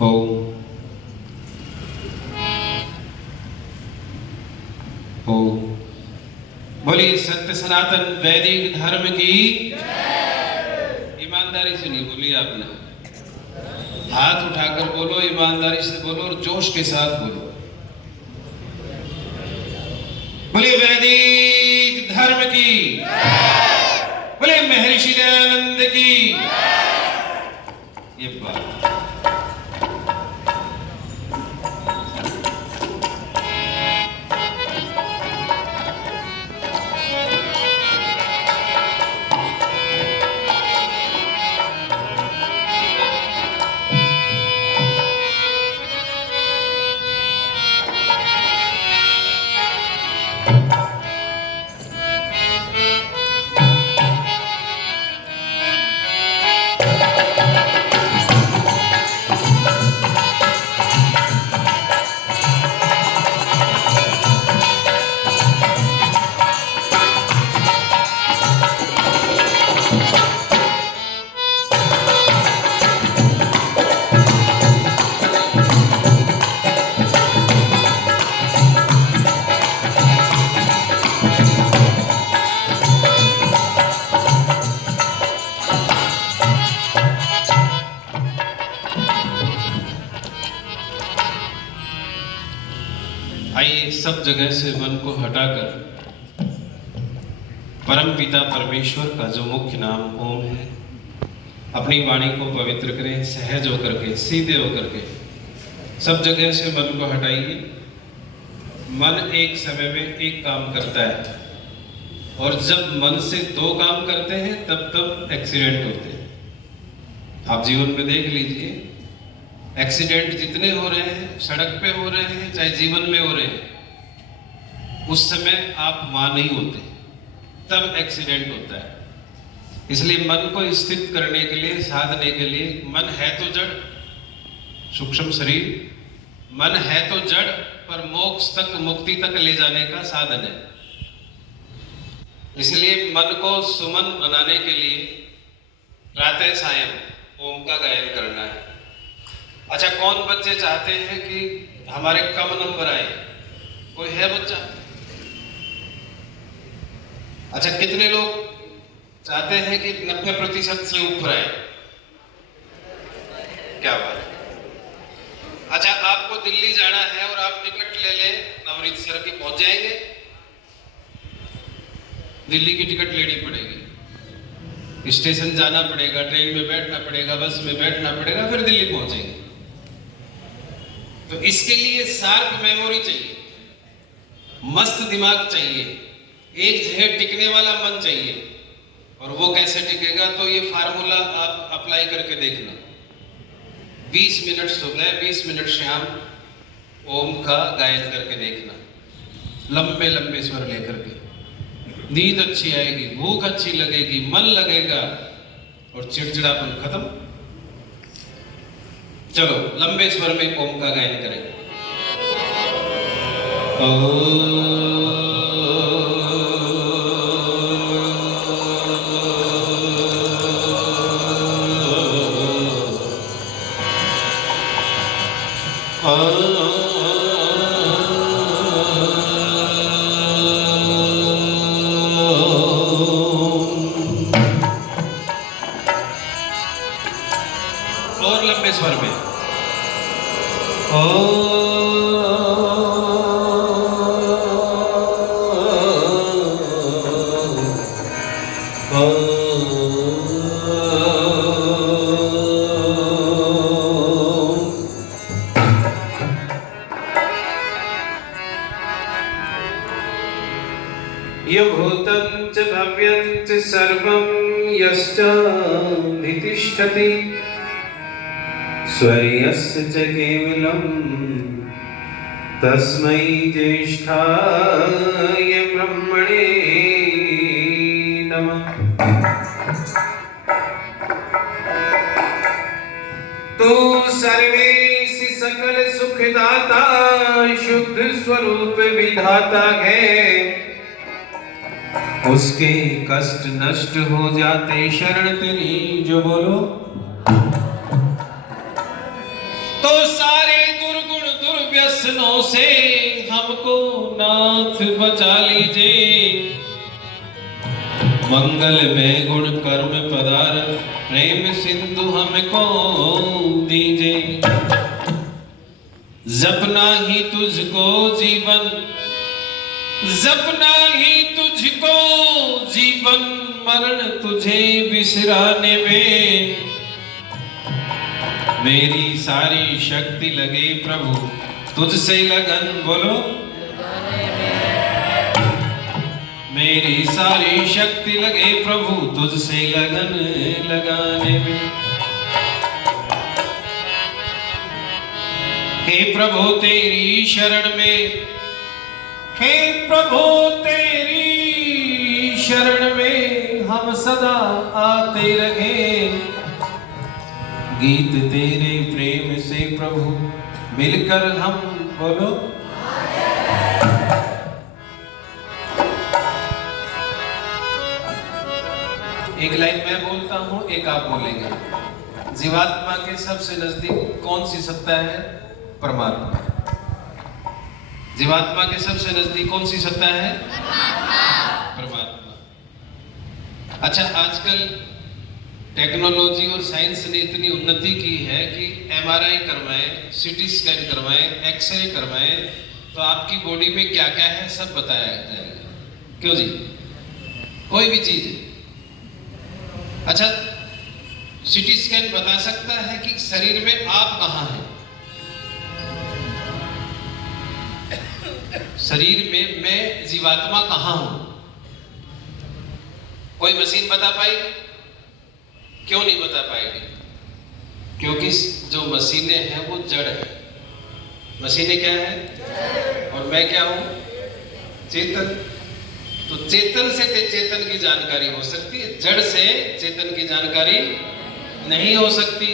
ओम ओम। बोलिए सत्य सनातन वैदिक धर्म की। ईमानदारी से नहीं बोली आपने, हाथ उठाकर बोलो, ईमानदारी से बोलो और जोश के साथ बोलो। बोलिए वैदिक धर्म की। बोलिए महर्षि दयानंद की। ये बात आइए सब जगह से मन को हटाकर परम पिता परमेश्वर का जो मुख्य नाम ओम है, अपनी वाणी को पवित्र करें। सहज होकर के, सीधे होकर के सब जगह से मन को हटाइए। मन एक समय में एक काम करता है और जब मन से दो काम करते हैं तब एक्सीडेंट होते हैं। आप जीवन में देख लीजिए, एक्सीडेंट जितने हो रहे हैं, सड़क पे हो रहे हैं चाहे जीवन में हो रहे हैं, उस समय आप वहां नहीं होते, तब एक्सीडेंट होता है। इसलिए मन को स्थित करने के लिए, साधने के लिए, मन है तो जड़, सूक्ष्म शरीर, मन है तो जड़, पर मोक्ष तक, मुक्ति तक ले जाने का साधन है। इसलिए मन को सुमन बनाने के लिए प्रातः सायं ओम का गायन करना है। अच्छा, कौन बच्चे चाहते हैं कि हमारे कम नंबर आए? कोई है बच्चा? अच्छा, कितने लोग चाहते हैं कि 90% से ऊपर आए? क्या बात है। अच्छा, आपको दिल्ली जाना है और आप टिकट ले लें, अमृतसर की पहुंच जाएंगे? दिल्ली की टिकट लेनी पड़ेगी, स्टेशन जाना पड़ेगा, ट्रेन में बैठना पड़ेगा, बस में बैठना पड़ेगा, फिर दिल्ली पहुंचेंगे। तो इसके लिए शार्प मेमोरी चाहिए, मस्त दिमाग चाहिए, एक जगह टिकने वाला मन चाहिए। और वो कैसे टिकेगा? तो ये फार्मूला आप अप्लाई करके देखना। 20 मिनट सुबह, 20 मिनट शाम ओम का गायन करके देखना, लंबे लंबे स्वर लेकर के। नींद अच्छी आएगी, भूख अच्छी लगेगी, मन लगेगा और चिड़चिड़ापन खत्म। चलो लंबे स्वर में ओम का गायन करें। और लंबे स्वर में यभूतं च भव्यं च सर्वं यश्चाधितिष्ठति स्वर्यस्य च केवलं तस्मै ज्येष्ठाय ब्रह्मणे नमः। तू सर्वेश सकल सुखदाता, शुद्ध स्वरूप विधाता है। उसके कष्ट नष्ट हो जाते शरण तेरी जो बोलो। तो व्यसनों से हमको नाथ बचा लीजिए। मंगल में गुण कर्म पदार्थ प्रेम सिंधु हमको दीजिए। जपना ही तुझको जीवन, जपना ही तुझको जीवन, मरण तुझे बिसराने में। मेरी सारी शक्ति लगे प्रभु तुझसे लगन, बोलो मेरी सारी शक्ति लगे प्रभु तुझसे लगन लगाने में। हे प्रभु तेरी शरण में, हे प्रभु तेरी शरण में हम सदा आते रहे। गीत तेरे प्रेम से प्रभु मिलकर हम, बोलो एक लाइन मैं बोलता हूं, एक आप बोलेंगे। जीवात्मा के सबसे नजदीक कौन सी सत्ता है? परमात्मा। जीवात्मा के सबसे नजदीक कौन सी सत्ता है? परमात्मा। अच्छा, आजकल टेक्नोलॉजी और साइंस ने इतनी उन्नति की है कि एमआरआई करवाएं, सीटी स्कैन करवाएं, एक्सरे करवाएं, तो आपकी बॉडी में क्या क्या है सब बताया जाएगा। क्यों जी? कोई भी चीज। अच्छा, सीटी स्कैन बता सकता है कि शरीर में आप कहां हैं। शरीर में मैं जीवात्मा कहां हूं? कोई मशीन बता पाएगी? क्यों नहीं बता पाएगी? क्योंकि जो मशीनें हैं वो जड़ है। मशीनें क्या है? और मैं क्या हूं? चेतन। तो चेतन से चेतन की जानकारी हो सकती है, जड़ से चेतन की जानकारी नहीं हो सकती।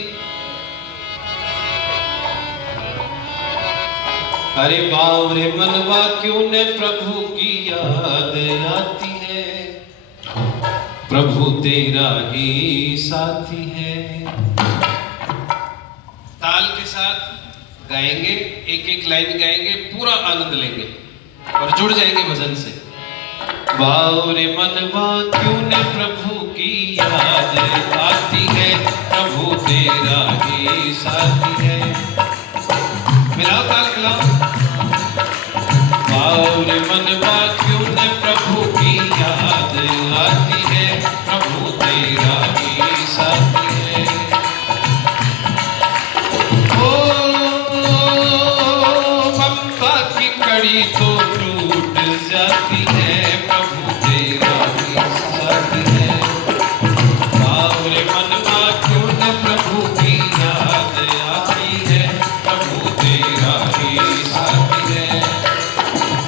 अरे वाह रे मनवा क्यों न प्रभु की याद आती है, प्रभु तेरा ही साथी है। ताल के साथ गाएंगे, एक एक लाइन गाएंगे, पूरा आनंद लेंगे और जुड़ जाएंगे भजन से। वाह रे मनवा क्यों न प्रभु की याद आती है, प्रभु तेरा ही साथी है। मिलाओ ताल मिलाओ। वाह रे मनवा क्यों न प्रभु की याद आती है, प्रभु तेरा ही साथी है। ओ ममता की कड़ी तो टूट जाती है, प्रभु तेरा ही साथी है। वाह रे मनवा क्यों न प्रभु की याद आती है, प्रभु तेरा ही साथी है।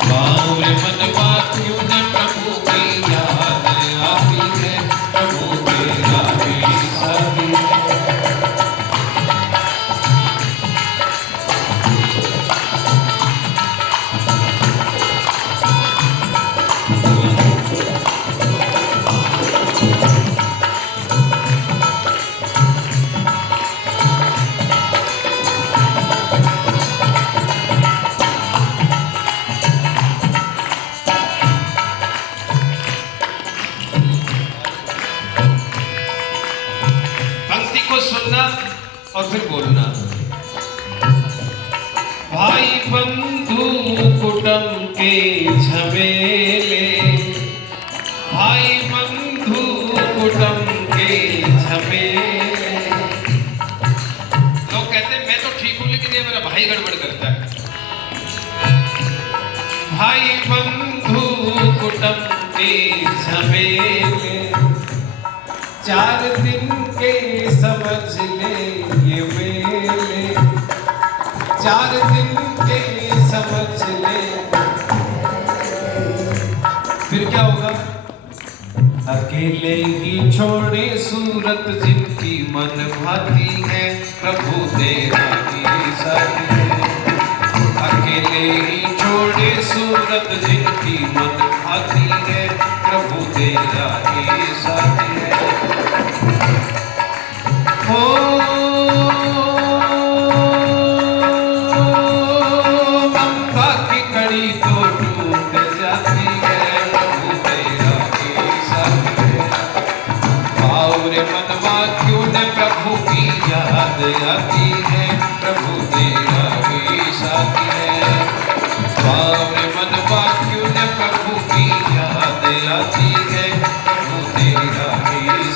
वाह रे मनवा क्यों न प्रभु की याद आती है, प्रभु तेरा ही साथी है। पंक्ति को सुनना और फिर बोलना। भाई बंधु कुटुंब के झमेले, भाई बंधु कुटुंब के झमेले। लोग कहते हैं मैं तो ठीक हूं लेकिन ये मेरा भाई गड़बड़ करता है। भाई बंधु कुटुंब के झमेले, 4 दिन के समझ ले ये मेले, 4 दिन के समझ ले। फिर क्या होगा? अकेले ही छोड़े सूरत जिनकी मन भाती है, प्रभु तेरा ही साथी है। अकेले ही छोड़े सूरत जिनकी मन भाती है, प्रभु तेरा ही साथी है। ओ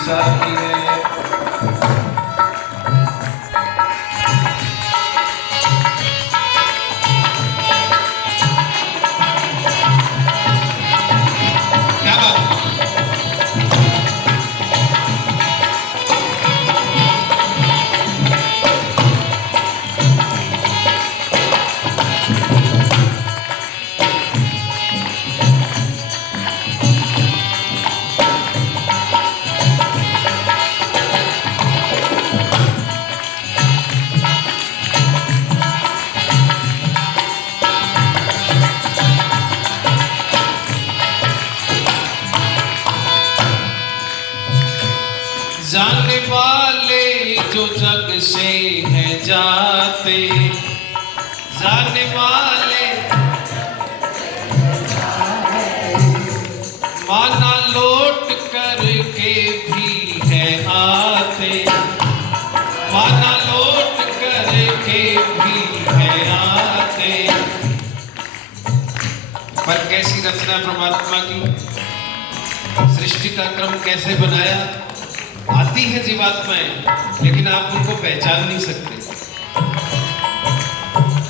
साथी है। क्या बात, जाने वाले जो जग से हैं जाते, जाने वाले माना लौट करके भी है आते, माना लौट करके भी है आते। पर कैसी रचना परमात्मा की, सृष्टि का क्रम कैसे बनाया। आती है जीवात्माएं लेकिन आप उनको पहचान नहीं सकते।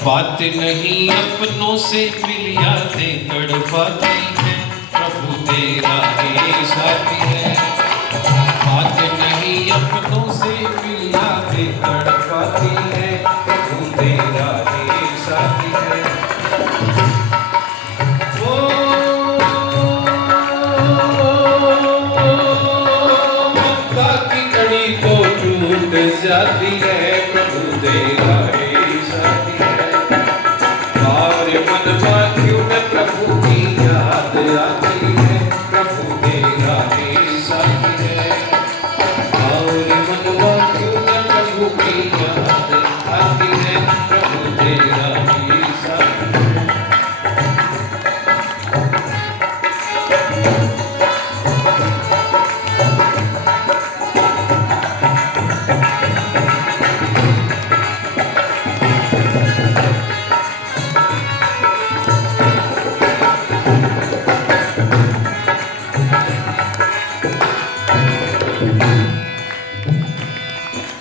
बात नहीं अपनों से मिल यादें तड़पाती है, प्रभु तेरा ही साथी है। बात नहीं अपनों से मिल यादें तड़पाती है, प्रभु तेरा ही साथी है। जाती है प्रभु तेरा ही साथी है। और मनवा क्यों न प्रभु की याद आती है, प्रभु तेरा ही साथी है। और मनवा क्यों न प्रभु की याद आती है, प्रभु तेरा ही साथी है।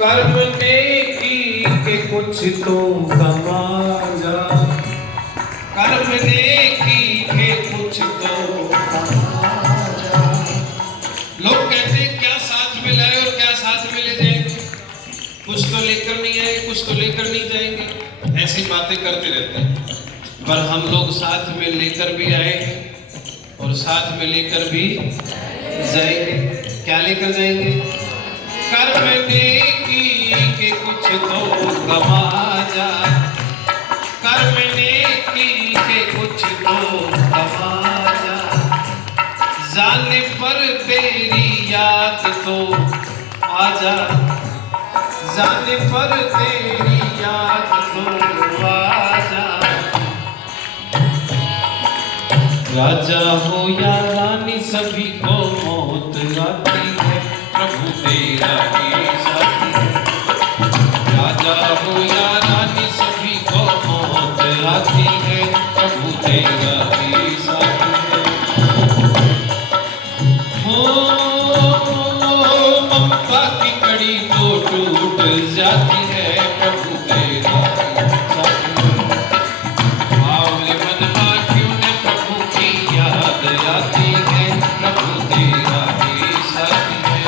कर्म नेकी के कुछ तो कमा जा, कर्म नेकी के कुछ तो कमा जा। लोग कहते हैं क्या साथ में लाए और क्या साथ में ले जाएंगे, कुछ तो लेकर नहीं आए, कुछ तो लेकर नहीं जाएंगे, ऐसी बातें करते रहते हैं। पर हम लोग साथ में लेकर भी आए और साथ में लेकर भी जाएंगे। क्या लेकर जाएंगे? कर्म नेकी के कुछ तो कमा जा, कर्म नेकी के कुछ तो कमा जा। जाने पर तेरी याद तो आ जा, जाने पर तेरी याद तो आ जा। राजा हो या रानी सभी को मौत आती है, प्रभु तेरा ही साथी है। राजा हो या रानी सभी को मौत आती है, प्रभु तेरा ही साथी है। हो ममता की कड़ी तो टूट जाती है, प्रभु तेरा ही साथी है। बावले मनवा क्यों न प्रभु की याद आती है, प्रभु तेरा ही साथी है।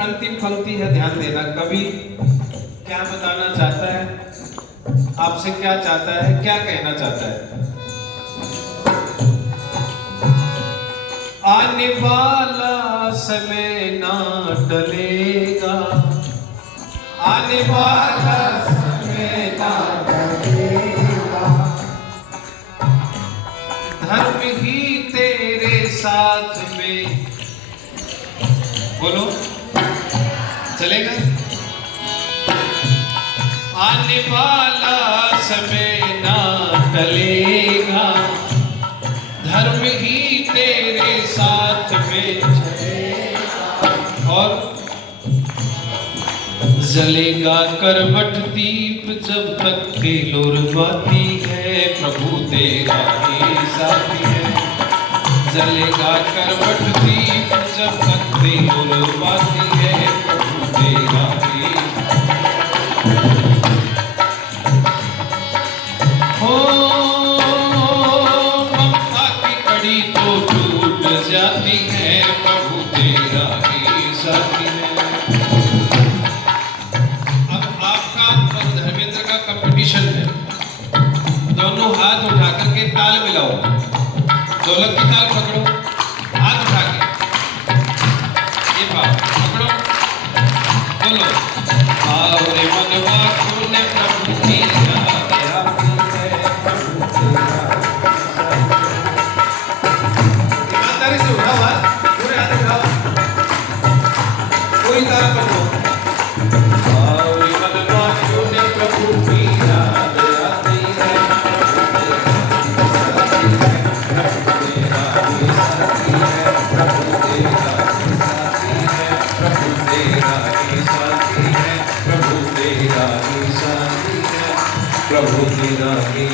अंतिम पंक्ति है, ध्यान देना। कवि क्या बताना चाहता है, आपसे क्या चाहता है, क्या कहना चाहता है। आने वाला समय ना टलेगा, आने वाला समय ना टलेगा। धर्म ही तेरे साथ में, बोलो चलेगा। आने वाला समय ना टलेगा, धर्म ही तेरे साथ में चलेगा। और जलेगा करवट दीप जब तक बेलोर बाती है, प्रभु तेरा ही साथी है। जलेगा करवट दीप जब तक बेलोर बाती है, प्रभु तेरा ही। हो ममता की कड़ी तो टूट जाती है, प्रभु तेरा ही साथी है। कंपटीशन है, दोनों हाथ उठा करके ताल मिलाओ, ढोलक की ताल पकड़ो, हाथ उठा के ये बात पकड़ो, बोलो आओ रे मनवा तूने प्रभु की याद आती है, प्रभु तेरा। ईमानदारी से उठाओ हाथ, पूरे हाथ उठाओ, पूरी ताल पकड़ो। आओ रे मनवा तूने प्रभु की प्रभु तेरा ही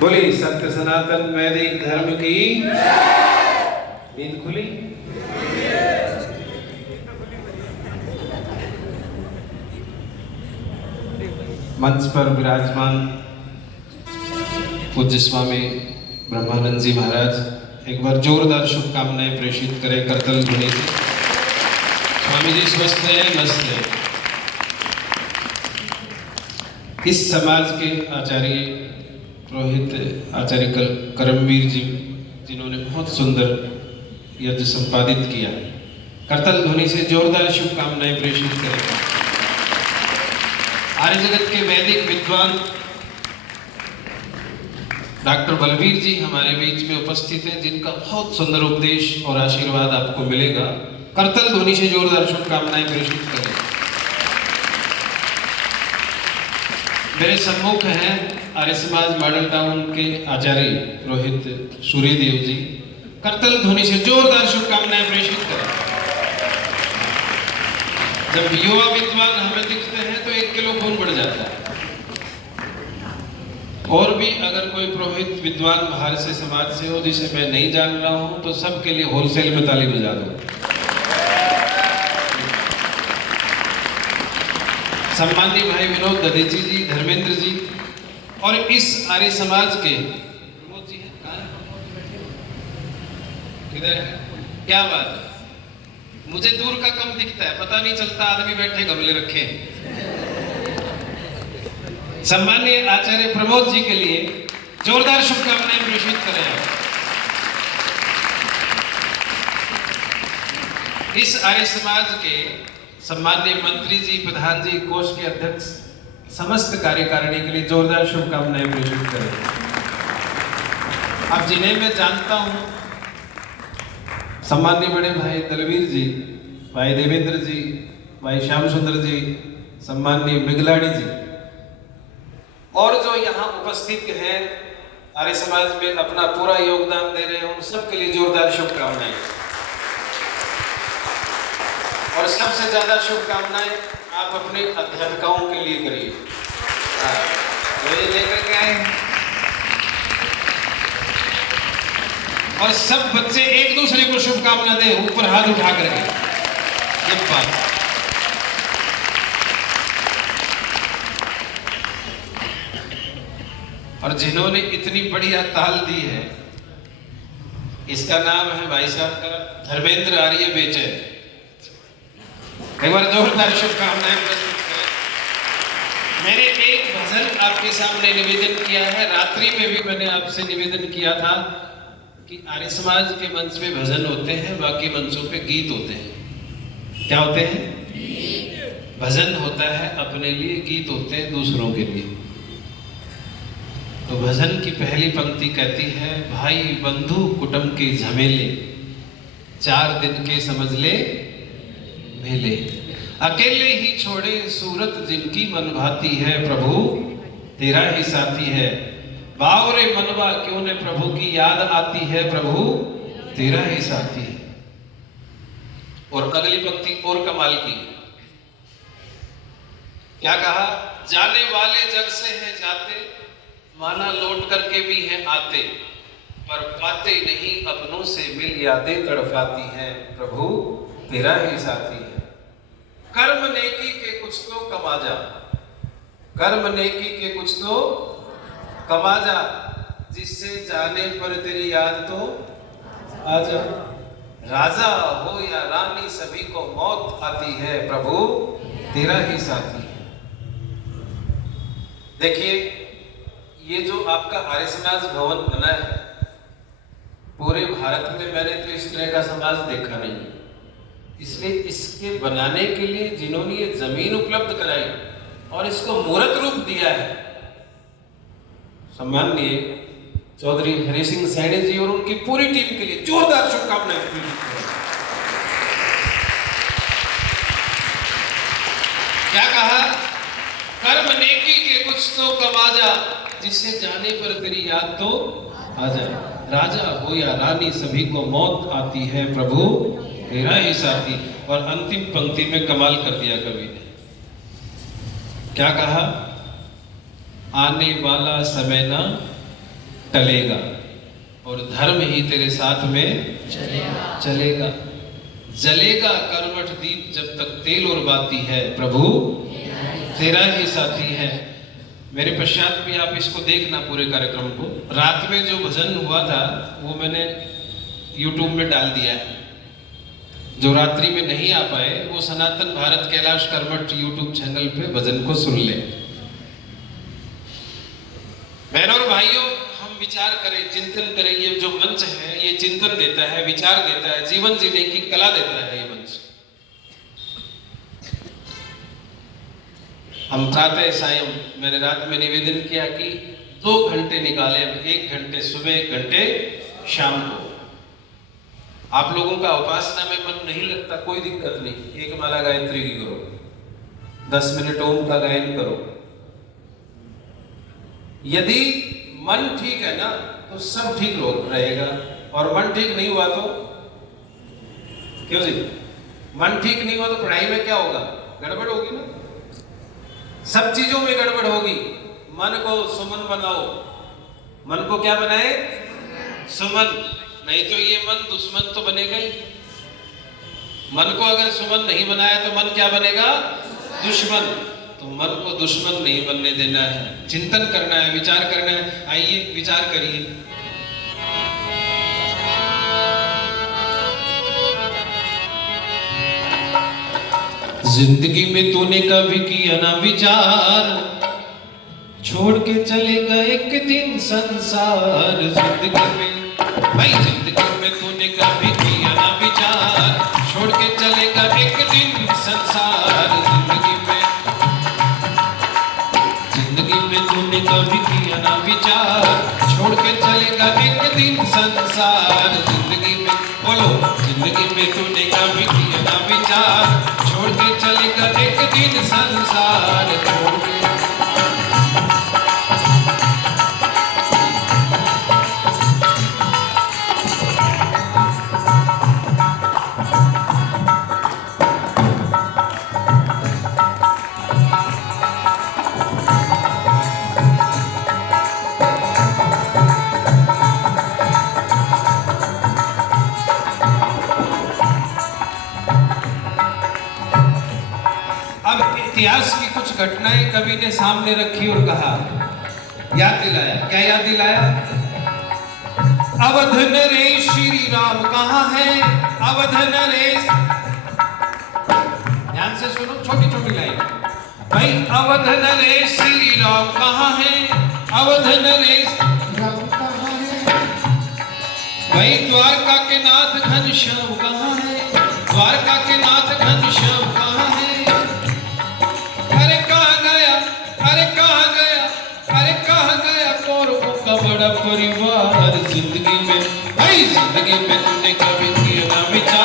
बोली सत्य सनातन वैदिक धर्म की नींद खुली। मंच पर विराजमान पूज्य स्वामी ब्रह्मानंद जी महाराज एक बार जोरदार शुभकामनाएं प्रेषित करें करतल ध्वनि से। स्वामी जी स्वस्थ है, मस्त है। इस समाज के आचार्य पुरोहित आचार्य करमवीर जी, जिन्होंने बहुत सुंदर यज्ञ संपादित किया, करतल ध्वनि से जोरदार शुभकामनाएं प्रेषित करें। आर्य जगत के वैदिक विद्वान डॉक्टर बलवीर जी हमारे बीच में उपस्थित हैं, जिनका बहुत सुंदर उपदेश और आशीर्वाद आपको मिलेगा। करतल ध्वनि से जोरदार शुभकामनाएं प्रेषित करें। मेरे सम्मुख हैं आर्य समाज मॉडल टाउन के आचार्य रोहित सूर्यदेव जी। करतल ध्वनि से जोरदार शुभकामनाएं प्रेषित करें। जब युवा विद्वान हमें दिखते हैं तो 1 किलो खून बढ़ जाता है। और भी अगर कोई पुरोहित विद्वान बाहर से समाज से हो जिसे मैं नहीं जान रहा हूं, तो सबके लिए होलसेल में ताली बजा दो। सम्माननीय भाई विनोद दधीची जी, धर्मेंद्र जी और इस आर्य समाज के प्रमोद जी हैं, कहाँ हैं? किधर है? क्या बात है, मुझे दूर का कम दिखता है, पता नहीं चलता आदमी बैठे गमले रखे। सम्माननीय आचार्य प्रमोद जी के लिए जोरदार शुभकामनाएं प्रेषित करें आप। इस आर्य समाज के सम्माननीय मंत्री जी, प्रधान जी, कोष के अध्यक्ष, समस्त कार्यकारिणी के लिए जोरदार शुभकामनाएं प्रेषित करें। अब जिन्हें मैं जानता हूं, सम्माननीय बड़े भाई दलवीर जी, भाई देवेंद्र जी, भाई श्याम सुंदर जी, सम्माननीय बिगलाड़ी जी और जो यहाँ उपस्थित हैं आर्य समाज में अपना पूरा योगदान दे रहे हैं, उन सबके लिए जोरदार शुभकामनाएं। और सबसे ज्यादा शुभकामनाएं आप अपने अध्यापकों के लिए करिए। ये लेकर के आए और सब बच्चे एक दूसरे को शुभकामना दें, ऊपर हाथ उठा करके। ये बात और जिन्होंने इतनी बढ़िया ताल दी है, इसका नाम है भाई साहब का धर्मेंद्र आर्य बेचे। एक बार जोरदार शुभकामनाएं प्रस्तुत करें। मैंने एक भजन आपके सामने निवेदन किया है, रात्रि में भी मैंने आपसे निवेदन किया था कि आर्य समाज के मंच पे भजन होते हैं, बाकी मंचों पे गीत होते हैं। क्या होते हैं? भजन होता है अपने लिए, गीत होते हैं दूसरों के लिए। तो भजन की पहली पंक्ति कहती है, भाई बंधु कुटुंब के झमेले 4 दिन के समझ ले मेले। अकेले ही छोड़े सूरत जिनकी मन भाती है, प्रभु तेरा ही साथी है। बावरे मनवा क्यों ने प्रभु की याद आती है, प्रभु तेरा ही साथी है। और अगली पंक्ति और कमाल की, क्या कहा? जाने वाले जग से हैं जाते, माना लौट करके भी हैं आते, पर पाते नहीं अपनों से मिल यादें तड़पाती हैं, प्रभु तेरा ही साथी है। कर्म नेकी के कुछ तो कमा जा, कर्म नेकी के कुछ तो कमा जा, जिससे जाने पर तेरी याद तो आ जा। राजा हो या रानी सभी को मौत आती है, प्रभु तेरा ही साथी है। देखिए, ये जो आपका आर्य समाज भवन बना है, पूरे भारत में मैंने तो इस तरह का समाज देखा नहीं। इसलिए इसके बनाने के लिए जिन्होंने ये जमीन उपलब्ध कराई और इसको मूर्त रूप दिया है, सम्माननीय चौधरी हरि सिंह सैनी जी और उनकी पूरी टीम के लिए जोरदार शुभकामनाएं। क्या कहा? कर्म नेकी के कुछ तो कमा जा, जिससे जाने पर तेरी याद तो आ जा। राजा हो या रानी सभी को मौत आती है, प्रभु तेरा ही साथी। और अंतिम पंक्ति में कमाल कर दिया कवि ने, क्या कहा? आने वाला समय ना टलेगा और धर्म ही तेरे साथ में चलेगा। जलेगा करवट दीप जब तक तेल और बाती है, प्रभु तेरा ही साथी है। मेरे पश्चात भी आप इसको देखना पूरे कार्यक्रम को। रात में जो भजन हुआ था वो मैंने YouTube में डाल दिया है। जो रात्रि में नहीं आ पाए वो सनातन भारत कैलाश कर्मठ YouTube चैनल पे भजन को सुन ले। बहनों और भाइयों, हम विचार करें, चिंतन करें। ये जो मंच है ये चिंतन देता है, विचार देता है, जीवन जीने की कला देता है ये मंच। हम प्रातः सायं, मैंने रात में निवेदन किया कि 2 घंटे निकाले, 1 घंटे सुबह, 1 घंटे शाम को। आप लोगों का उपासना में मन नहीं लगता, कोई दिक्कत नहीं। 1 माला गायत्री की करो, 10 मिनट ओम का गायन करो। यदि मन ठीक है ना तो सब ठीक रहेगा, और मन ठीक नहीं हुआ तो क्यों जी? मन ठीक नहीं हुआ तो पढ़ाई में क्या होगा? गड़बड़ होगी ना, सब चीजों में गड़बड़ होगी। मन को सुमन बनाओ। मन को क्या बनाए? सुमन। नहीं तो ये मन दुश्मन तो बनेगा ही। मन को अगर सुमन नहीं बनाया तो मन क्या बनेगा? दुश्मन। तो मन को दुश्मन नहीं बनने देना है, चिंतन करना है, विचार करना है। आइए विचार करिए। जिंदगी में तूने कभी किया ना विचार, छोड़ के चलेगा एक दिन संसार। जिंदगी में भाई, जिंदगी में तूने कभी किया ना विचार, छोड़ के चलेगा एक दिन संसार। जिंदगी में तूने कभी किया ना विचार, छोड़ के चलेगा एक दिन संसार। जिंदगी में बोलो, जिंदगी में तूने कभी किया ना विचार, छोड़ के चलेगा एक दिन संसार। छोड़ के इतिहास की कुछ घटनाएं कवि ने सामने रखी और कहा, याद दिलाया। क्या याद दिलाया? अवध नरेश श्री राम कहाँ है? अवध नरेश, ध्यान से सुनो, छोटी छोटी लाइन भाई। अवध नरेश श्री राम कहाँ है? अवध नरेश राम कहाँ है? भाई द्वारका के नाथ घनश्याम कहाँ है? द्वारका के नाथ घनश्याम कहाँ है? बड़ा परिवार। जिंदगी में भाई, जिंदगी में तूने कभी किया ना विचार,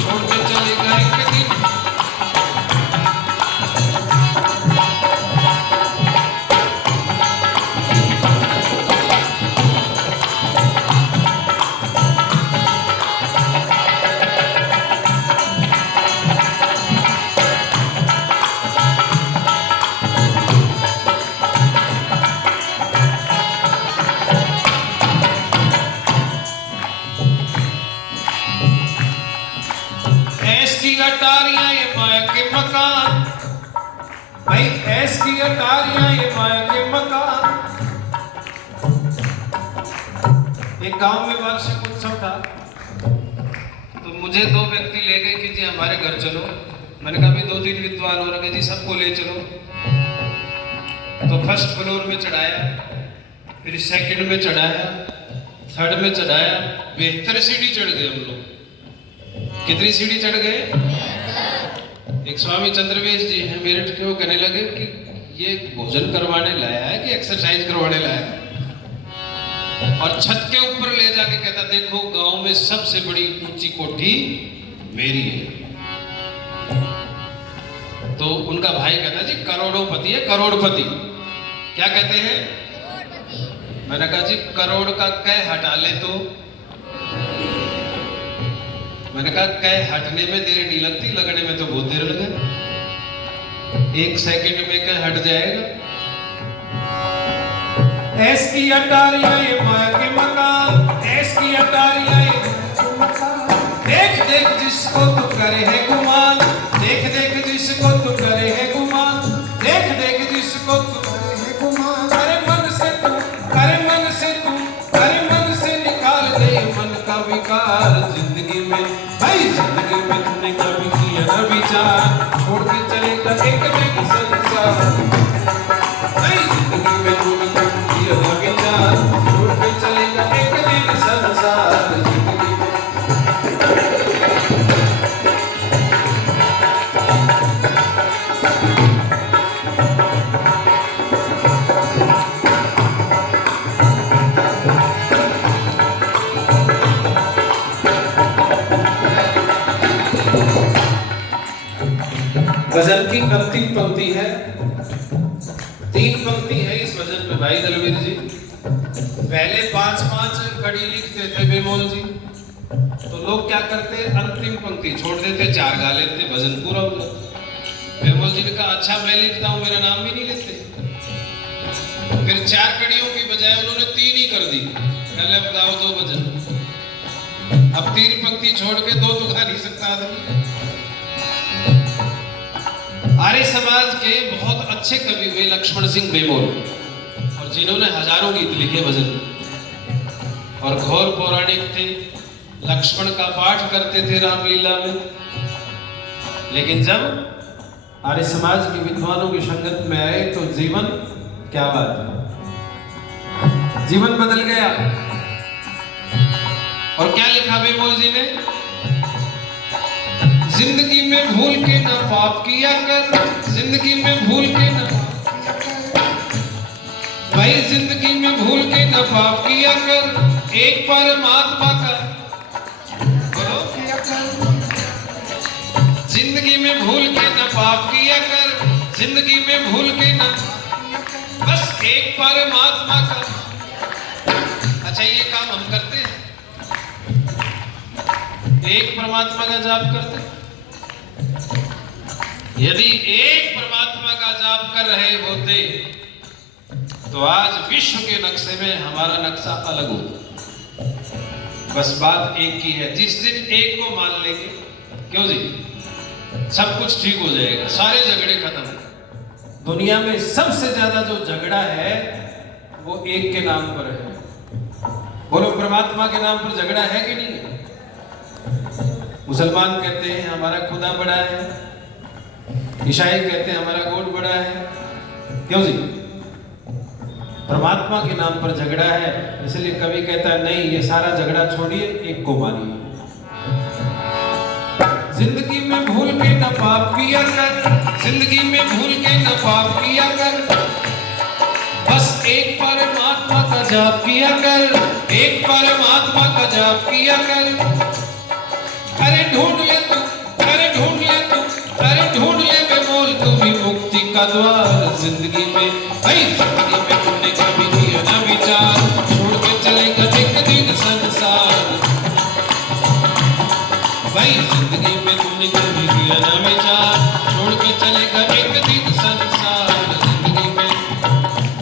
छोड़ के चलेगा एक दिन। ऐसी अटारियां ये माया के मकान, भाई ऐसी अटारियां ये माया के मकान। एक गांव में वार्षिक उत्सव था, तो मुझे दो व्यक्ति ले गए कि जी हमारे घर चलो। मैंने कहा भी 2-3 विद्वान हो रखे जी, सबको ले चलो। तो फर्स्ट फ्लोर में चढ़ाया, फिर सेकंड में चढ़ाया, थर्ड में चढ़ाया, 72 सीढ़ी चढ़ गए हम लोग। कितनी सीढ़ी चढ़ गए? एक स्वामी चंद्रवेश जी हैं मेरठ के, वो कहने लगे कि ये भोजन करवाने लाया है कि एक्सरसाइज करवाने लाया है। और छत के ऊपर ले जाके कहता देखो गांव में सबसे बड़ी ऊंची कोठी मेरी है। तो उनका भाई कहता जी करोड़ोंपति है, करोड़पति। क्या कहते हैं? मैंने कहा जी करोड़ का कै हटा ले तो। मैंने कहा कै हटने में देर नहीं लगती, लगने में तो बहुत देर लगे। 1 सेकंड में कै हट जाएगा। ऐसी अटारियां ये माया के मकान, ऐसी अटारियां ये देख देख जिसको तू करे है गुमान, देख देख जिसको तू करे है गुमान, देख देख जिसको तू करे है गुमान। करे मन से तू, करे मन से तू, करे मन से निकाल दे मन का विकार। जिंदगी में भाई जिंदगी में तूने कभी किया ना विचार, छोड़ के चलेगा एक दिन संसार। भाई जिंदगी में तूने कभी किया ना विचार, छोड़ के चलेगा एक दिन संसार। जिंदगी में भजन की अंतिम पंक्ति है, 3 पंक्ति है इस भजन में भाई दलवीर जी। पहले 5-5 कड़ी लिखते थे बेमोल जी, तो लोग क्या करते अंतिम पंक्ति छोड़ देते, 4 गा लेते, भजन पूरा हो जाता। बेमोल जी ने कहा अच्छा मैं लिखता हूं, मेरा नाम भी नहीं लिखते। फिर 4 कड़ियों की बजाय उन्होंने 3 ही कर दी। पहले अब गाओ 2 भजन, अब 3 पंक्ति छोड़ के 2 तो गा नहीं सकता आदमी। आर्य समाज के बहुत अच्छे कवि हुए लक्ष्मण सिंह बेमोल, और जिन्होंने हजारों गीत लिखे भजन, और घोर पौराणिक थे। लक्ष्मण का पाठ करते थे रामलीला में। लेकिन जब आर्य समाज के विद्वानों की संगत में आए तो जीवन, क्या बात है, जीवन बदल गया। और क्या लिखा बेमोल जी ने? जिंदगी में भूल के ना पाप किया कर, जिंदगी में भूल के ना, भाई जिंदगी में भूल के ना पाप किया कर। एक परमात्मा का बोलो, जिंदगी में भूल के ना पाप किया कर, जिंदगी में भूल के ना, बस एक परमात्मा का। अच्छा ये काम हम करते हैं, एक परमात्मा का जाप करते हैं। यदि एक परमात्मा का जाप कर रहे होते तो आज विश्व के नक्शे में हमारा नक्शा अलग हो। बस बात एक की है, जिस दिन एक को मान लेंगे, क्यों जी, सब कुछ ठीक हो जाएगा, सारे झगड़े खत्म। दुनिया में सबसे ज्यादा जो झगड़ा है वो एक के नाम पर है। बोलो परमात्मा के नाम पर झगड़ा है कि नहीं है? मुसलमान कहते हैं हमारा खुदा बड़ा है, ईसाई कहते हैं हमारा गॉड बड़ा है, क्यों जी? परमात्मा के नाम पर झगड़ा है। इसलिए कवि कहता है नहीं, ये सारा झगड़ा छोड़िए, एक को मानिए। जिंदगी में भूल के न पाप किया कर, जिंदगी में भूल के न पाप किया कर, बस एक परमात्मा का जाप किया कर, एक परमात्मा का जाप किया कर। अरे ढूंढ का द्वार। जिंदगी में भाई जिंदगी में तुमने कभी किया ना विचार, छोड़ के चलेगा एक दिन संसार। भाई जिंदगी में तुमने कभी किया ना विचार, छोड़ के चलेगा एक दिन संसार। जिंदगी में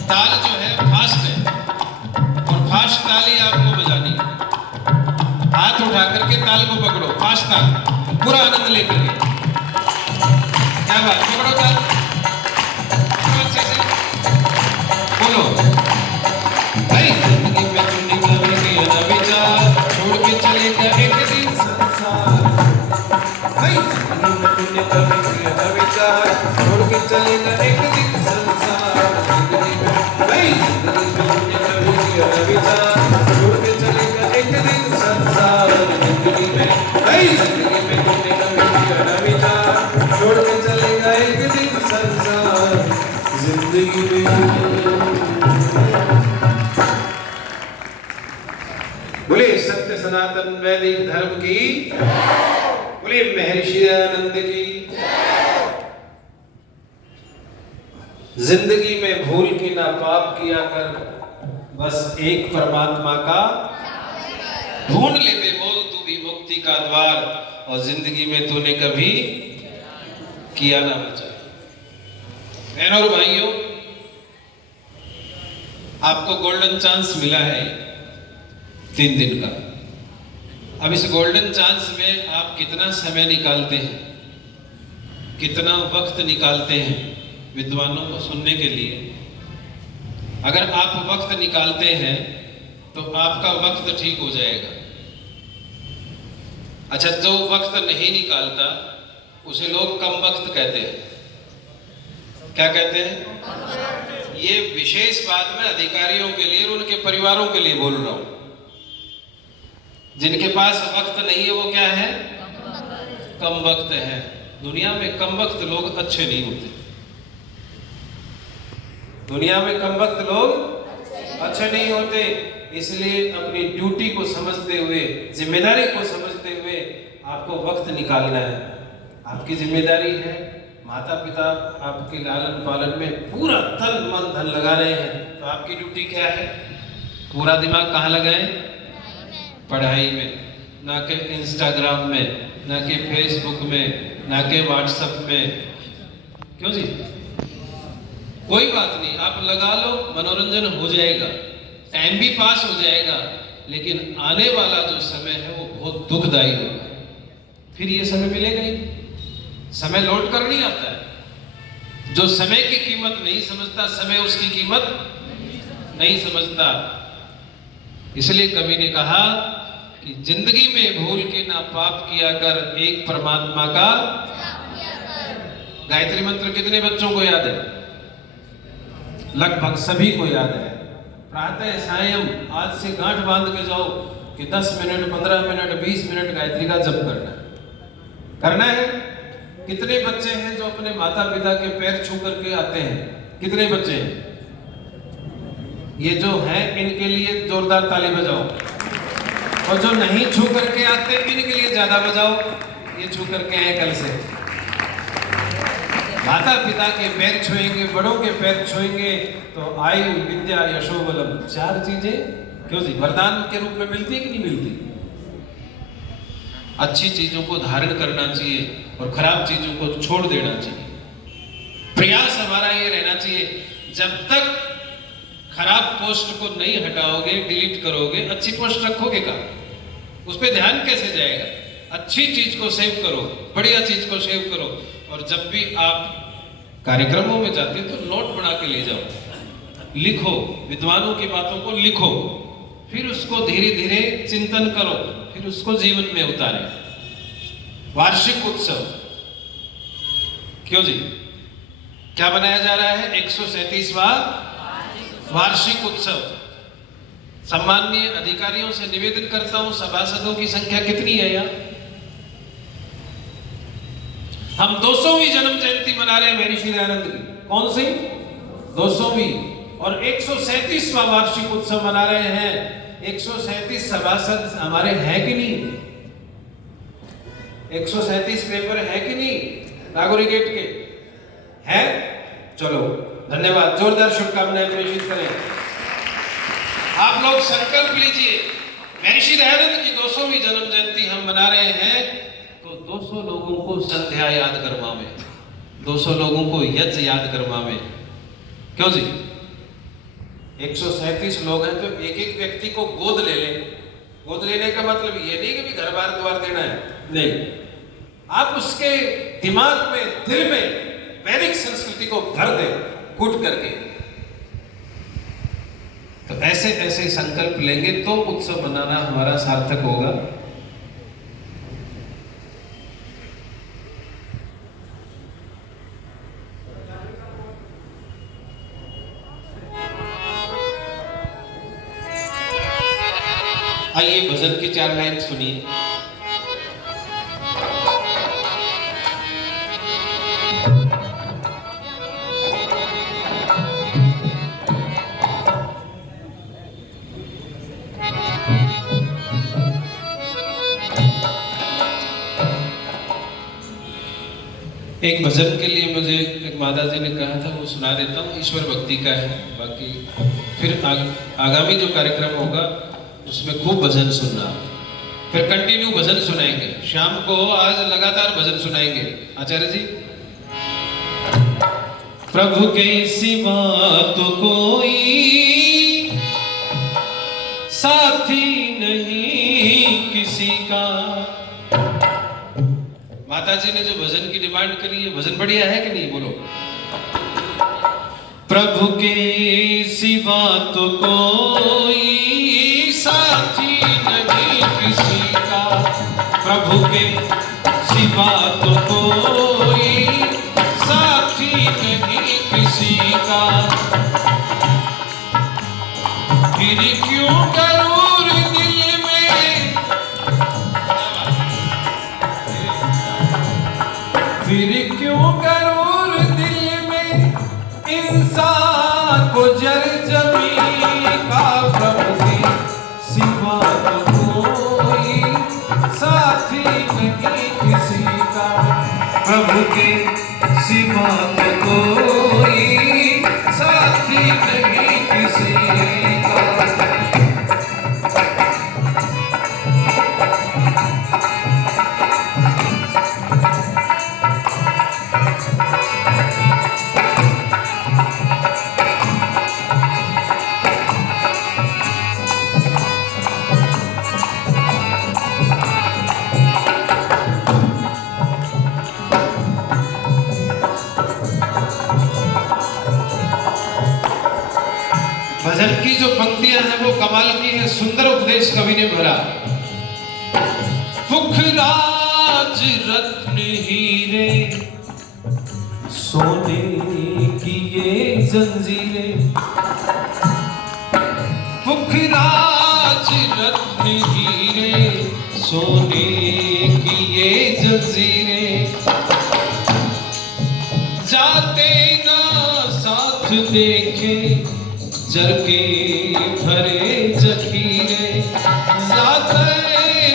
ताल जो है फास्ट है, और फास्ट ताल ही आपको बजानी है। हाथ उठा करके ताल को पकड़ो, फास्ट ताल, पूरा आनंद लेकर के। क्या बात, पकड़ो ताल, अच्छे से बोलो। भाई जिंदगी में तुमने कभी किया ना विचार, छोड़ के चलेगा एक दिन संसार। भाई जिंदगी में तुमने कभी किया ना विचार, छोड़ के चलेगा एक दिन संसार। जिंदगी में भाई जिंदगी में तुमने कभी किया ना विचार, छोड़ के चलेगा एक दिन संसार। जिंदगी में भाई जिंदगी में तुमने कभी किया ना विचार, छोड़ के चलेगा एक दिन संसार। जिंदगी में बोले सत्य सनातन वैदिक धर्म की, बोले महर्षि दयानंद की। जिंदगी में भूल के ना पाप किया कर, बस एक परमात्मा का ढूंढ ले बे बोल तू भी मुक्ति का द्वार। और जिंदगी में तूने कभी किया ना बचाए। बहनों और भाइयों, आपको गोल्डन चांस मिला है 3 दिन का। अब इस गोल्डन चांस में आप कितना समय निकालते हैं, कितना वक्त निकालते हैं विद्वानों को सुनने के लिए। अगर आप वक्त निकालते हैं तो आपका वक्त ठीक हो जाएगा। अच्छा, जो वक्त नहीं निकालता उसे लोग कम वक्त कहते हैं। क्या कहते हैं? ये विशेष बात मैं अधिकारियों के लिए और उनके परिवारों के लिए बोल रहा हूं। जिनके पास वक्त नहीं है वो क्या है? कम वक्त है। दुनिया में कम वक्त लोग अच्छे नहीं होते। दुनिया में कम वक्त लोग अच्छे नहीं होते। इसलिए अपनी ड्यूटी को समझते हुए, जिम्मेदारी को समझते हुए आपको वक्त निकालना है। आपकी जिम्मेदारी है, माता पिता आपके लालन पालन में पूरा तन मन धन लगा रहे हैं, तो आपकी ड्यूटी क्या है? पूरा दिमाग कहाँ लगाएं? पढ़ाई में, ना कि इंस्टाग्राम में, ना कि फेसबुक में, ना कि व्हाट्सएप में। क्यों जी? कोई बात नहीं, आप लगा लो, मनोरंजन हो जाएगा, टाइम भी पास हो जाएगा, लेकिन आने वाला जो समय है वो बहुत दुखदायी होगा। फिर ये समय मिलेगा ही, समय लौट कर नहीं आता है। जो समय की कीमत नहीं समझता, समय उसकी कीमत नहीं समझता। इसलिए कवि ने कहा कि जिंदगी में भूल के ना पाप किया कर, एक परमात्मा का। गायत्री मंत्र कितने बच्चों को याद है? लगभग सभी को याद है। प्रातः सायं आज से गांठ बांध के जाओ कि 10 मिनट, 15 मिनट, 20 मिनट गायत्री का जप करना है। कितने बच्चे हैं जो अपने माता पिता के पैर छू करके आते हैं? कितने बच्चे हैं? ये जो हैं इनके लिए जोरदार ताली बजाओ, और जो नहीं छू करके आते इनके लिए ज्यादा बजाओ। ये छू करके आए कल से। माता पिता के पैर छुएंगे, बड़ों के पैर छुएंगे तो आयु विद्या यशो बलम, 4 चीजें क्यों जी वरदान के रूप में मिलती है कि नहीं मिलती? अच्छी चीजों को धारण करना चाहिए और खराब चीजों को छोड़ देना चाहिए। प्रयास हमारा ये रहना चाहिए, जब तक खराब पोस्ट को नहीं हटाओगे, डिलीट करोगे, अच्छी पोस्ट रखोगे का? उस पर ध्यान कैसे जाएगा? अच्छी चीज को सेव करो, बढ़िया चीज को सेव करो। और जब भी आप कार्यक्रमों में जाते हो तो नोट बना के ले जाओ, लिखो, विद्वानों की बातों को लिखो, फिर उसको धीरे धीरे चिंतन करो, फिर उसको जीवन में उतारें। वार्षिक उत्सव, क्यों जी क्या बनाया जा रहा है? 137वां वार्षिक उत्सव। सम्माननीय अधिकारियों से निवेदन करता हूं, सभासदों की संख्या कितनी है यार? हम 200वीं जन्म जयंती मना रहे हैं महर्षि दयानंद की। कौन सी? 200वीं। और 137वां वार्षिक उत्सव मना रहे हैं। 137 सभासद हमारे हैं कि नहीं? 137 पेपर है कि नहीं नागोरी गेट के? हैं? चलो धन्यवाद, जोरदार शुभकामनाएं प्रेषित करें। आप लोग संकल्प लीजिए, महर्षि दयानंद की 200वीं जन्म जयंती हम मना रहे हैं, तो 200 लोगों को संध्या याद करवावे, 200 लोगों को यज्ञ याद करवावे। क्यों जी? 137 लोग हैं, तो एक एक व्यक्ति को गोद ले लें। गोद लेने का मतलब ये नहीं कि भी घर बार द्वार देना है, नहीं, आप उसके दिमाग में, दिल में वैदिक संस्कृति को भर दें कूट करके। तो ऐसे ऐसे संकल्प लेंगे तो उत्सव मनाना हमारा सार्थक होगा। आइए भजन की 4 लाइन सुनिए। एक भजन के लिए मुझे एक माता जी ने कहा था, वो सुना देता हूँ, ईश्वर भक्ति का है। बाकी फिर आगामी जो कार्यक्रम होगा उसमें खूब भजन सुनना, फिर कंटिन्यू भजन सुनाएंगे। शाम को आज लगातार भजन सुनाएंगे। आचार्य जी, प्रभु के सिवा तो कोई साथी नहीं किसी का। माता जी ने जो भजन की डिमांड करी है, भजन बढ़िया है कि नहीं? बोलो। प्रभु के सिवा तो कोई साथी नहीं किसी का, प्रभु के सिवा तो कोई साथी नहीं किसी का। फिर क्यों गरूर दिल में, फिर क्यों गरूर दिल में इंसान को जर जमी का। प्रभु के सिवा तो कोई साथी नहीं किसी का, प्रभु के सिवा तो कोई साथी नहीं किसी का। भजन की जो पंक्तियां हैं वो कमाल की है, सुंदर उपदेश कवि ने भरा। पुखराज रत्न हीरे सोने की ये जंजीरें, पुखराज रत्न हीरे सोने की ये जंजीरें, जाते ना साथ देखे जर के भरे जखीरे, जाते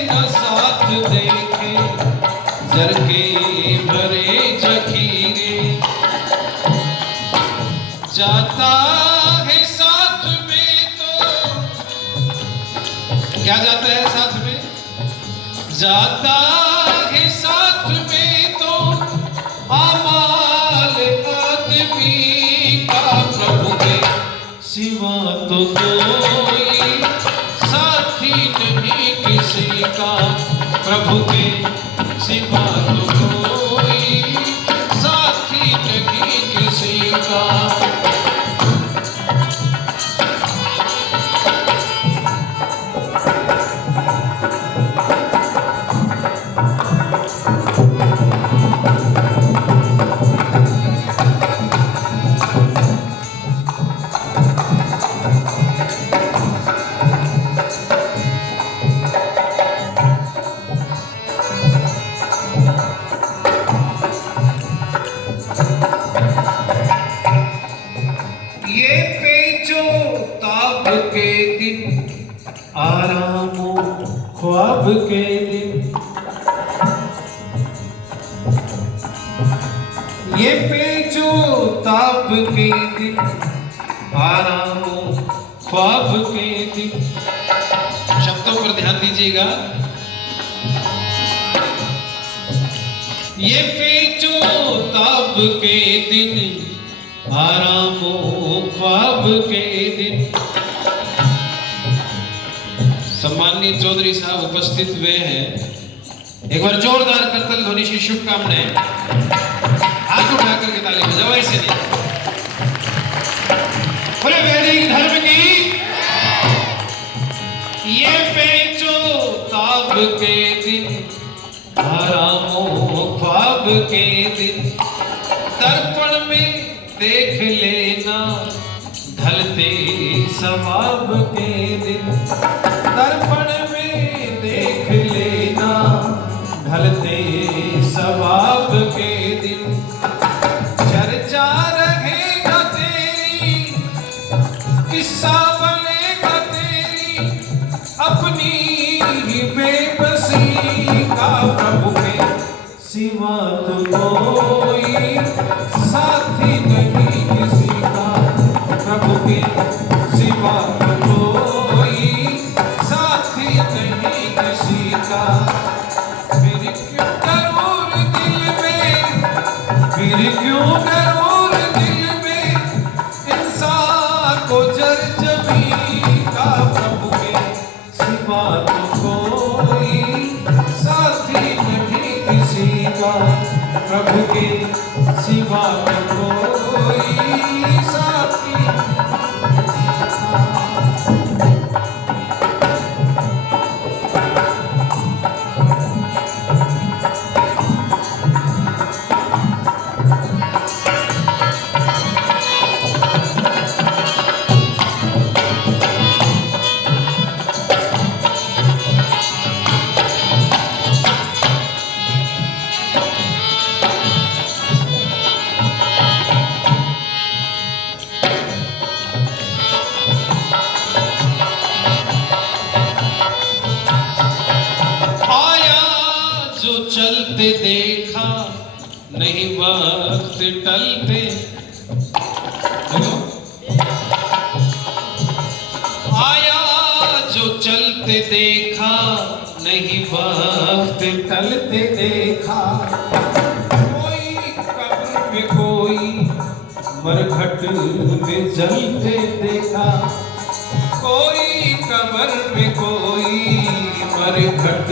न साथ देखे जर के भरे जखीरे। जाता है साथ में तो क्या जाता है साथ में? जाता है साथ में तो अमाल आदमी का। प्रभु के सिवा तो कोई साथी नहीं किसी का, प्रभु के सिवा तो कोई साथी नहीं किसी का। आरामो ख्वाब के दिन, ये पेचो ताप ख्वाब के दिन, आरामो ख्वाब के दिन। शब्दों पर ध्यान दीजिएगा। ये पेचो ताब के दिन, आरामो ख्वाब के दिन। सम्माननीय चौधरी साहब उपस्थित हुए हैं। एक बार जोरदार करतल ध्वनि से शुभकामनाएं। हाथ उठा करके ताली बजाओ, ऐसे नहीं। बोले वैदिक धर्म की। ये पेचो ताब के दिन, आरामो ख्वाब के दिन। दर्पण में देख लेना ढलते सवाब के दिन। दर्पण में देख लेना ढलते सवाब के दिन। चर्चा रहेगा तेरी, किस्सा बनेगा तेरी, अपनी ही बेबसी का। प्रभु के सिवा तो कोई साथी नहीं किसी का। प्रभु के सिवा तो कोई साथी नहीं किसी का। फिर क्यों गरूर दिल में, फिर क्यों गरूर दिल में, इंसान को जर जमी का। प्रभु के सिवा तो कोई साथी नहीं किसी का। प्रभु के सिवा तो कोई साथी। चलते देखा नहीं वक्त टलते। आया जो चलते देखा नहीं वक्त टलते देखा। कोई कब्र में कोई मरघट में जलते देखा। कोई कब्र में कोई मरघट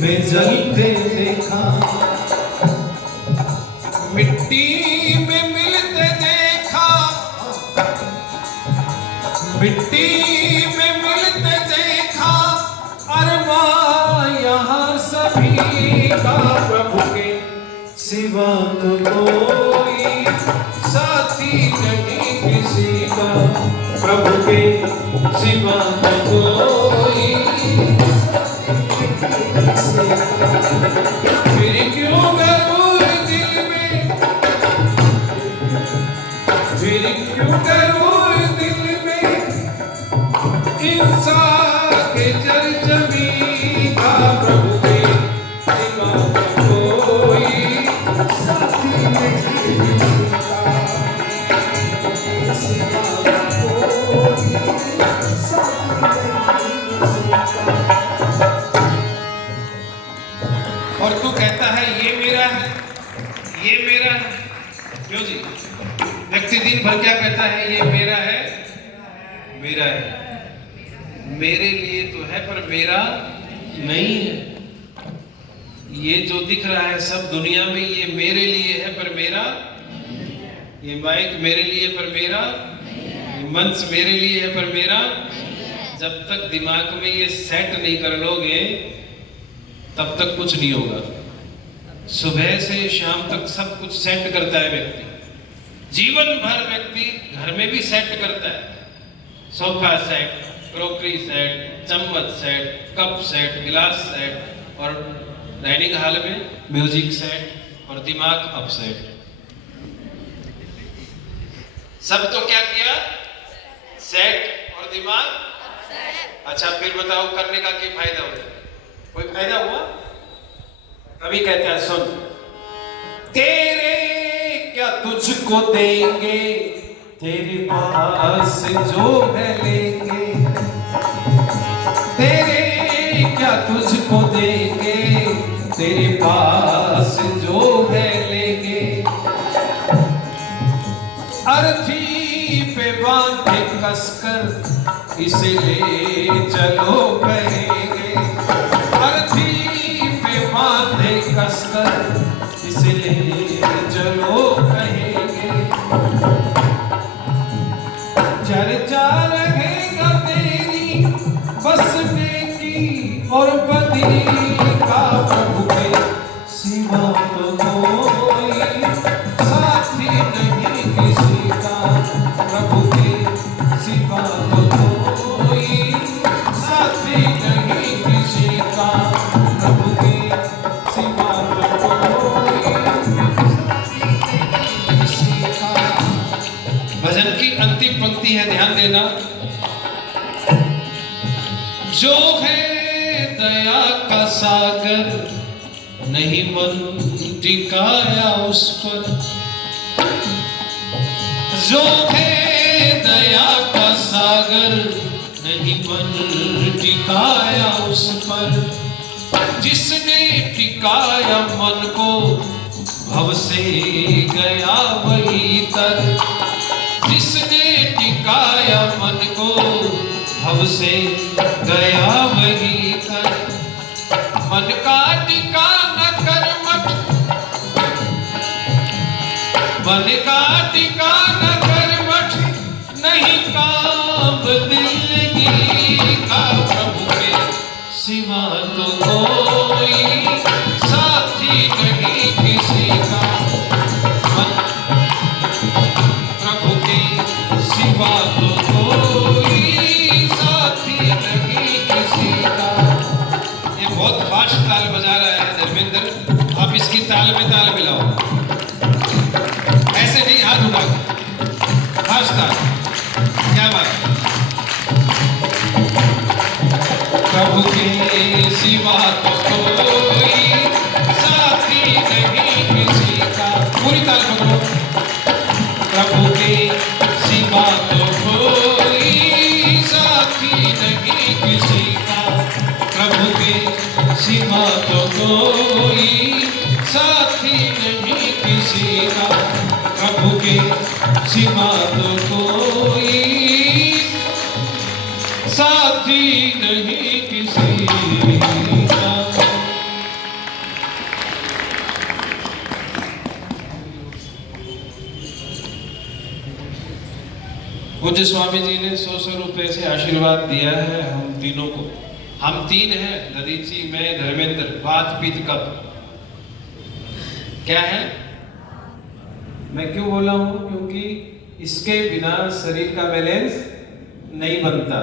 में जलते देखा। मिट्टी में मिलते देखा, मिट्टी में मिलते देखा। अरमान यहाँ सभी का। प्रभु के सिवा तो कोई साथी नहीं किसी का। प्रभु के सिवा तो कोई। फिर क्यों गरूर दिल में, फिर क्यों गरूर दिल में, इंसान के जर जमी का। प्रभु के सिवा कोई साथी नहीं का। और तू कहता है ये मेरा है, ये मेरा है। क्यों जी? व्यक्ति दिन भर क्या कहता है? ये मेरा है, मेरा है। मेरे लिए तो है पर मेरा नहीं है। ये जो दिख रहा है सब दुनिया में, ये मेरे लिए है पर मेरा। ये माइक मेरे लिए पर मेरा, ये मंच मेरे लिए है पर मेरा। जब तक दिमाग में ये सेट नहीं कर लोगे तब तक कुछ नहीं होगा। सुबह से शाम तक सब कुछ सेट करता है व्यक्ति। जीवन भर व्यक्ति घर में भी सेट करता है। सोफा सेट, क्रोकरी सेट, चम्मच सेट, कप सेट, गिलास सेट, और डाइनिंग हॉल में म्यूजिक सेट और दिमाग अपसेट। सब तो क्या किया? सेट और दिमाग। अच्छा फिर बताओ करने का क्या फायदा होता है? कोई फायदा हुआ? कभी कहते हैं सुन, तेरे क्या तुझको तुझको देंगे, तेरे पास जो है लेंगे। तेरे क्या तुझको देंगे, तेरे पास जो है लेंगे। अर्थी पे बांधे कसकर इसे ले चलो कहेंगे। अर्थी पे बांधे कसकर इसे ले चलो कहेंगे। चर्चा रहेगा तेरी बसने की और बदी का, प्रभु के सिवा तो कोई साथी नहीं किसी का। प्रभु के सिवा तो कोई साथी नहीं किसी का। प्रभु के सिवा तो कोई किसी का। भजन की अंतिम पंक्ति है, ध्यान देना। जो है दया का सागर, नहीं मन टिकाया उस पर। जो है दया का सागर, नहीं मन टिकाया उस पर। जिसने टिकाया मन को, भव से गया वही तर। जिसने टिकाया मन को, भव से गया वही कर। मन का टिकाना कर मत, मन का टिकाना कर मत, नहीं काम दिलगी का। प्रभु के सिवा तो कोई साथी नहीं किसी का। प्रभु के सिवा तो कोई साथी नहीं किसी का। ये बहुत फास्ट ताल बजा रहा है धर्मेंद्र, आप इसकी ताल में ताल मिलाओ, ऐसे नहीं हाथ उठा, फास्ट ताल। क्या बात। प्रभु के सिवा तो कोई साथी नहीं किसी का। पूरी ताल पकड़ो। प्रभु के सिवा तो कोई साथी नहीं किसी का। प्रभु के सिवा तो कोई साथी नहीं किसी का। प्रभु के सिवा तो कोई साथी नहीं किसी का। पूज्य स्वामी जी ने 100 रुपए से आशीर्वाद दिया है हम तीनों को। हम तीन हैं, ललित जी, मैं, धर्मेंद्र। बात पीत कप क्या है? मैं क्यों बोला हूं? क्योंकि इसके बिना शरीर का बैलेंस नहीं बनता।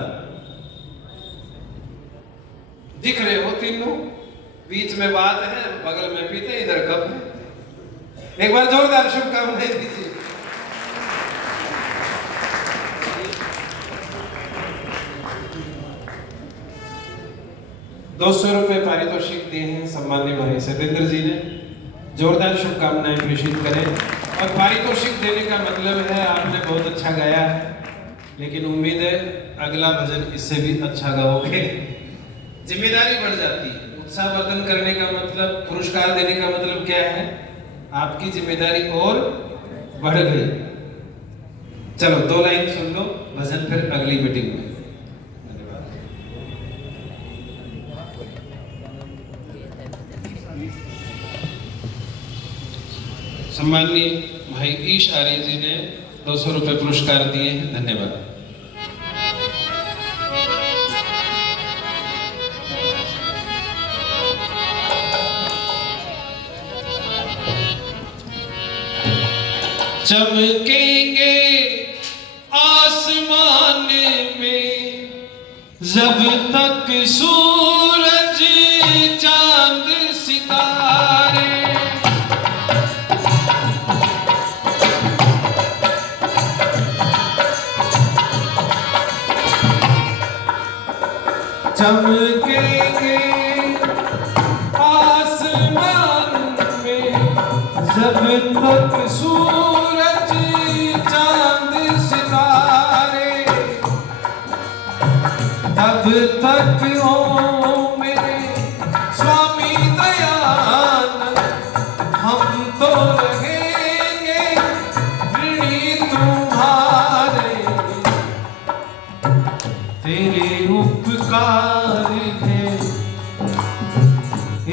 दिख रहे हो तीनों, बीच में बात है, बगल में पीते, इधर कप है। एक बार जोरदार शुभकामनाएं दीजिए। ₹200 पारितोषिक दिए हैं सम्माननीय भाई सत्येंद्र जी ने। जोरदार शुभकामनाएं प्रेषित करें। और पारितोषिक देने का मतलब है आपने बहुत अच्छा गाया है, लेकिन उम्मीद है अगला भजन इससे भी अच्छा गाओगे। जिम्मेदारी बढ़ जाती है। उत्साहवर्धन करने का मतलब, पुरस्कार देने का मतलब क्या है? आपकी जिम्मेदारी और बढ़ गई। चलो 2 लाइन सुन लो, भजन फिर अगली मीटिंग में। सम्माननीय भाई ईश आर्य जी ने 200 रुपए पुरस्कार दिए हैं, धन्यवाद। चमकेंगे आसमान में जब तक सूरज चांद सितारे। चमकेंगे आसमान में जब तक सूरज जब तक हो मेरे स्वामी दयानंद, हम तो रहेंगे ऋणी तुम्हारे। तेरे उपकार है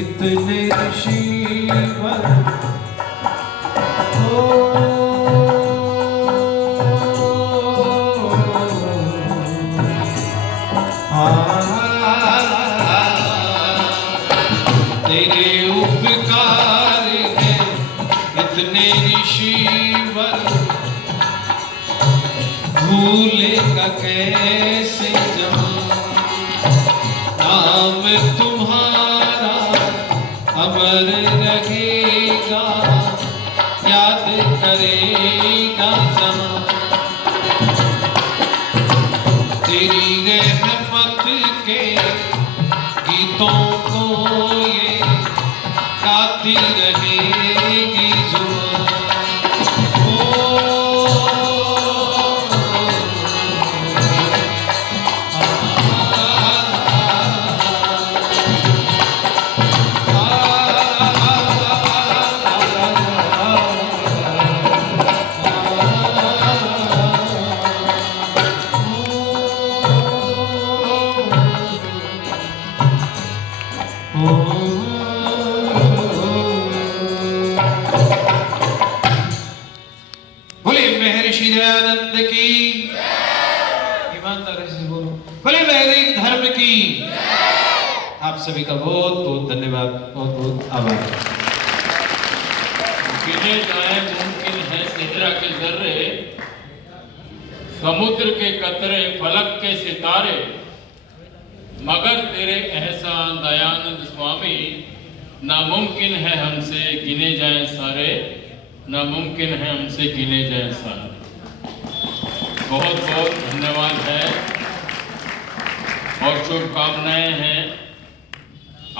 इतने ऋषिवर, तेरे उपकार है इतने ऋषिवर, भूलेगा कैसे जहां नाम तुम्हारा अमर रहेगा, याद करेगा जहां। तेरी रहमत के गीतों को ये गाती रहेगी जुबान। बोले महर्षि दयानंद की, ईमानदारी से बोलो, बोले वैदिक धर्म की। आप सभी का बहुत बहुत धन्यवाद, बहुत बहुत आभार। गिने जाए मुमकिन है सेहरा के जर्रे, समुद्र के कतरे, फलक के सितारे, मगर तेरे एहसान दयानंद स्वामी, नामुमकिन है हमसे गिने जाएं सारे, नामुमकिन है हमसे गिने जाएं सारे। बहुत बहुत धन्यवाद है और शुभकामनाएं हैं